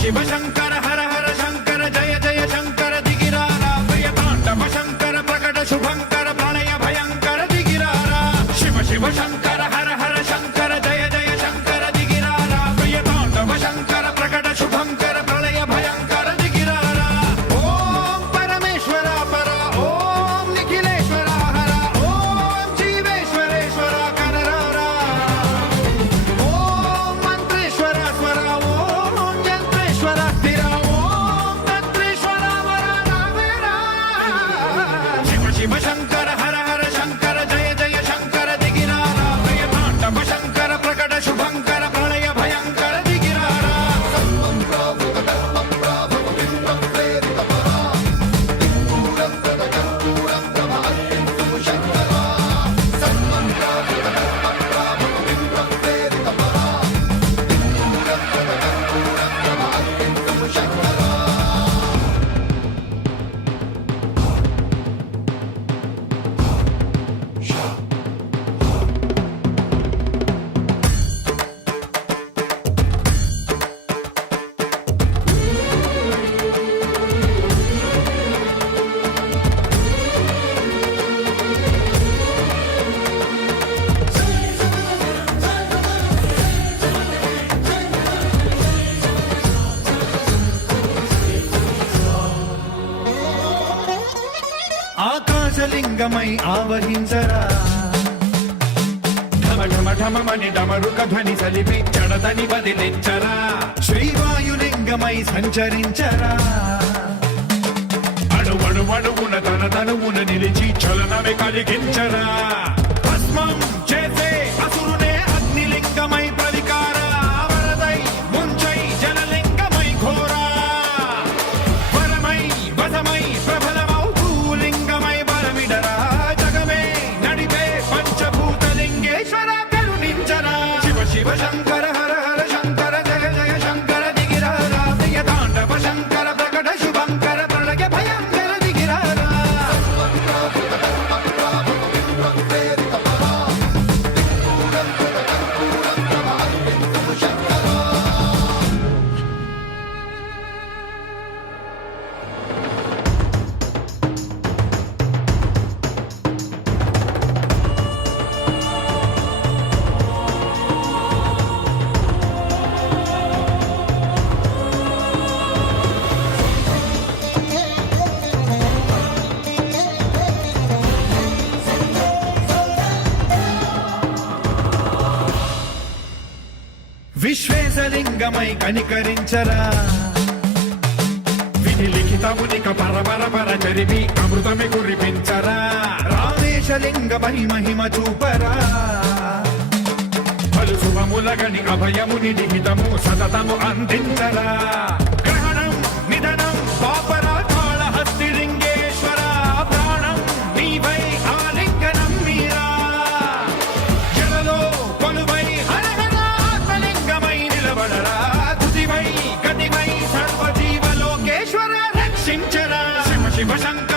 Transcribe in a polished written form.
శివ శంకర హర హర శంకర జయ జయ శంకర దిగిరారా ప్రియతాండవ శంకర ప్రకట శుభంకర ప్రళయ భయంకర దిగిరారా శివ శివ శంకర హర హర శంకర జయ జయ శంకర దిగిరారా ప్రియతాండవ శంకర ప్రకట శుభంకర ప్రళయ భయంకర దిగిరారా ఓం పరమేశ్వర పర ఓం నిఖిలేశ్వర హర ఓం జీవేశ్వరేశ్వర కనరారా ఓం మంత్రేశ్వర స్వర ఓం యంత్రేశ్వర స్థిర ఓం తంత్రేశ్వర వరదావేరా శివ శివ శంకర హర హర శంకర జయ జయ శంకర దిగిరారా ప్రియతాండవ శంకర ప్రకట శుభంకర ప్రళయ భయంకర దిగిరారా ఆకాశలింగమై ఆవహించరా ఢమ ఢమ ఢమమని డమరుక ధ్వని సలిపి జడదని బదిలించరా శ్రీవాయులింగమై సంచరించరా అణువణువున తన తనువున నిలిచి చలనమే కలిగించరా భస్మం చేసే అసురునే అగ్నిలింగమై ప్రవికార వరదై ముంచై జలలింగమై ఘోరా వరమై వదమై ప్రబలమౌ భూలింగమై బలమిడరా జగమే నడిపే పంచభూతలింగేశ్వర కరుణించరా శివ శివ శంకర హర హర శంకర జయ జయ శంకర దిగిరారా ప్రియతాండవ శంకర ప్రకట శుభంకర ప్రళయ భయంకర దిగిరారా విశ్వేశలింగమై కనికరించరా విధి లిఖితమునిక పరపర పర చరిపి అమృతమి కురిపించరా రామేశలింగమై మహిమ చూపరా పలు శుభములగని అభయముని నిహితము సతతము అందించరా గ్రహణం నిధనం పాపరా కాళహస్తి లింగేశ్వర ప్రాణం నీవై ఆలింగనం మీరా జలలో కొలువై హర హర ఆత్మలింగమై నిలబడరా తుదివై గతివై సర్వజీవలోకేశ్వర రక్షించరా శివ శివ శంకర